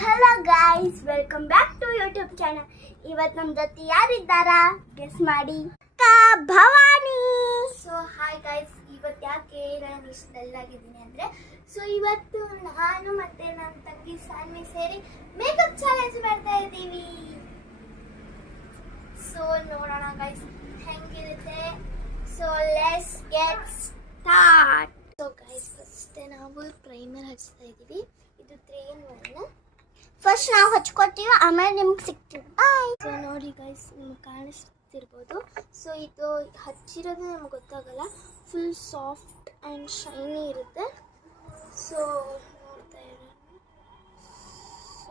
Hello guys, welcome back to YouTube channel. ಇವತ್ತು ನಮ್ಮ ಜೊತೆ ಯಾರಿದ್ದಾರಾ ಗೆಸ್ ಮಾಡಿ? ಭವಾನಿ. ಸೊ ಹಾಯ್ ಗೈಸ್, ಇವತ್ತು ಯಾಕೆ ನಾನು ಇಷ್ಟು ಡಲ್ ಆಗಿದ್ದೀನಿ ಅಂದರೆ ಇವತ್ತು ನಾನು ಮತ್ತು ನನ್ನ ತಂಗಿ ಸಾನ್ವಿ ಸೇರಿ ಮೇಕಪ್ ಚಾಲೆಂಜ್ ಮಾಡ್ತಾ ಇದ್ದೀವಿ. ಸೊ ನೋಡೋಣ ಗೈಸ್ ಹೆಂಗಿರುತ್ತೆ. So let's get start. So guys, first ನಾವು ಪ್ರೈಮರ್ ಹಚ್ತಾ ಇದ್ದೀವಿ. ಇದು 3-in-1. ಫಸ್ಟ್ ನಾವು ಹಚ್ಕೊತೀವಿ, ಆಮೇಲೆ ನಿಮ್ಗೆ ಸಿಗ್ತೀವಿ. ಬಾಯ್. ಸೊ ನೋಡಿ ಗೈಸ್, ನಿಮ್ಗೆ ಕಾಣಿಸ್ತಿರ್ಬೋದು. ಸೊ ಇದು ಹಚ್ಚಿರೋದು ನಮ್ಗೆ ಗೊತ್ತಾಗಲ್ಲ, ಫುಲ್ ಸಾಫ್ಟ್ ಆ್ಯಂಡ್ ಶೈನಿ ಇರುತ್ತೆ. ಸೊ ನೋಡ್ತಾ ಇರೋಣ.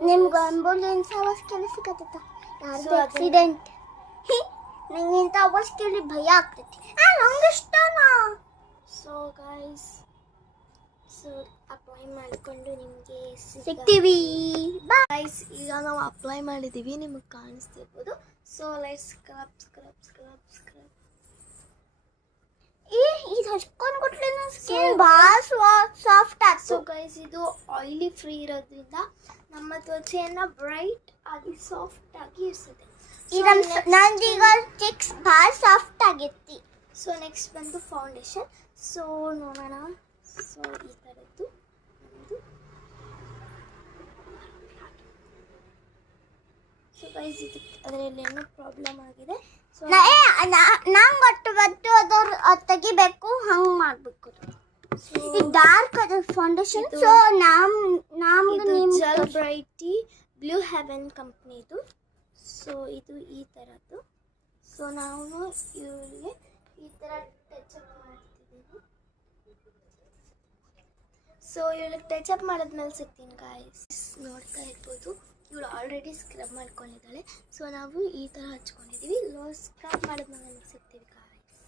ನಿಮ್ಗೆ ಆಂಬುಲೆನ್ಸ್ ಆವಾಜ್ ಕೇಳಿಸಿಕತ್ತ ಆಕ್ಸಿಡೆಂಟ್. ನಂಗೆ ಇಂಥ ಆವಾಜ್ ಕೇಳಿ ಭಯ ಆಗ್ತೈತಿ. ನಂಗೆ ಇಷ್ಟನಾ. ಸೊ ಗೈಸ್, ಸೊ ಅಪ್ಲೈ ಮಾಡಿಕೊಂಡು ನಿಮಗೆ ಸಿಗ್ತೀವಿ. ಗೈಸ್, ಈಗ ನಾವು ಅಪ್ಲೈ ಮಾಡಿದ್ದೀವಿ, ನಿಮಗೆ ಕಾಣಿಸ್ತಿರ್ಬೋದು. So let's scrub scrub scrub scrub. ಇದು ಹಚ್ಕೊಂಡು ಕೊಟ್ಲೆ ನನ್ನ ಸ್ಕಿನ್ ಭಾಳ ಸಾಫ್ಟ್ ಆಗ್ತದೆ. ಸೊ ಗೈಸ್, ಇದು ಆಯಿಲಿ ಫ್ರೀ ಇರೋದ್ರಿಂದ ನಮ್ಮ ತ್ವಚೆಯನ್ನು ಬ್ರೈಟ್ ಆಗಿ ಸಾಫ್ಟ್ ಆಗಿ ಇರಿಸುತ್ತೆ. ನಂದೀಗ ಚೆಕ್ಸ್ ಭಾಳ ಸಾಫ್ಟ್ ಆಗೈತಿ. ಸೊ ನೆಕ್ಸ್ಟ್ ಬಂದು ಫೌಂಡೇಶನ್. ಸೊ ನೋಡೋಣ. ಸೊ ಈ ಥರದ್ದು ನಮ್ಮದು. ಸೊ ಗೈಸ್, ಇದಕ್ಕೆ ಅದರಲ್ಲಿ ಏನೋ ಪ್ರಾಬ್ಲಮ್ ಆಗಿದೆ. ಸೊ ನಂಗೆ ಒಟ್ಟು ಅದರ ತೆಗಿಬೇಕು, ಹಂಗೆ ಮಾಡಬೇಕು. ಇದು ಡಾರ್ಕ್ ಅದ ಫೌಂಡೇಶನ್. ಸೊ ನಮ್ದು ಜೆಲ್ ಬ್ರೈಟಿ ಬ್ಲೂ ಹೆವೆನ್ ಕಂಪ್ನಿದು. ಸೊ ಇದು ಈ ಥರದ್ದು. ಸೊ ನಾವು ಇವರಿಗೆ ಈ ಥರ ಟಚಪ್ ಮಾಡ್ತಿದ್ದೀವಿ. ಸೊ ಇವಳಿಗೆ ಟಚಪ್ ಮಾಡಿದ್ಮೇಲೆ ಸಿಗ್ತೀನಿ ಗಾಯ್ಸ್. ನೋಡ್ತಾ ಇರ್ಬೋದು, ಇವಳು ಆಲ್ರೆಡಿ ಸ್ಕ್ರಬ್ ಮಾಡ್ಕೊಂಡಿದ್ದಾಳೆ. ಸೊ ನಾವು ಈ ಥರ ಹಚ್ಕೊಂಡಿದ್ದೀವಿ. ಸ್ಕ್ರಬ್ ಮಾಡಿದ್ಮೇಲೆ ನಮಗೆ ಸಿಗ್ತೀವಿ ಗಾಯ್ಸ್.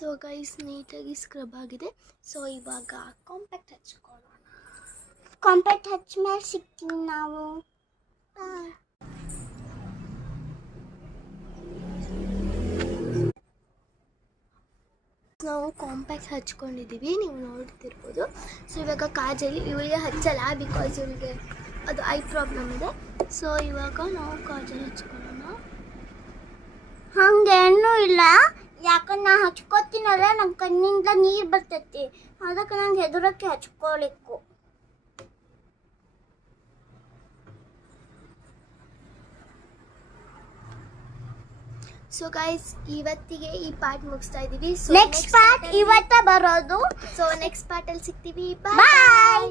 ಸೊ ಗೈಸ್, ನೀಟಾಗಿ ಸ್ಕ್ರಬ್ ಆಗಿದೆ. ಸೊ ಇವಾಗ ಕಾಂಪ್ಯಾಕ್ಟ್ ಹಚ್ಕೊಳ್ಳೋಣ. ಕಾಂಪ್ಯಾಕ್ಟ್ ಹಚ್ಮೇಲೆ ಸಿಗ್ತೀವಿ ನಾವು. ನಾವು ಕಾಂಪ್ಯಾಕ್ಟ್ ಹಚ್ಕೊಂಡಿದ್ದೀವಿ, ನೀವು ನೋಡ್ತಿರ್ಬೋದು. ಸೊ ಇವಾಗ ಕಾಜಲ್ ಇವಳಿಗೆ ಹಚ್ಚಲ್ಲ, ಬಿಕಾಸ್ ಇವಳಿಗೆ ಅದು ಐ ಪ್ರಾಬ್ಲಮ್ ಇದೆ. ಸೊ ಇವಾಗ ನಾವು ಕಾಜಲ್ ಹಚ್ಕೊಳ್ಳೋಣ. ಹಂಗೇನೂ ಇಲ್ಲ, ಯಾಕಂದ್ರೆ ನಾ ಹಚ್ಕೋತೀನಲ್ಲ, ನಮ್ಮ ಕಣ್ಣಿಂದ ನೀರು ಬರ್ತೈತಿ, ಅದಕ್ಕೆ ನಂಗೆ ಹೆದರಕ್ಕೆ ಹಚ್ಕೊಳಿಕ್ಕು. ಸೊ ಗೈಸ್, ಇವತ್ತಿಗೆ ಈ ಪಾರ್ಟ್ ಮುಗಿಸ್ತಾ ಇದ್ದೀವಿ. ನೆಕ್ಸ್ಟ್ ಪಾರ್ಟ್ ಇವತ್ತ ಬರೋದು. ಸೊ ನೆಕ್ಸ್ಟ್ ಪಾರ್ಟ್ ಅಲ್ಲಿ ಸಿಗ್ತೀವಿ. ಬಾಯ್.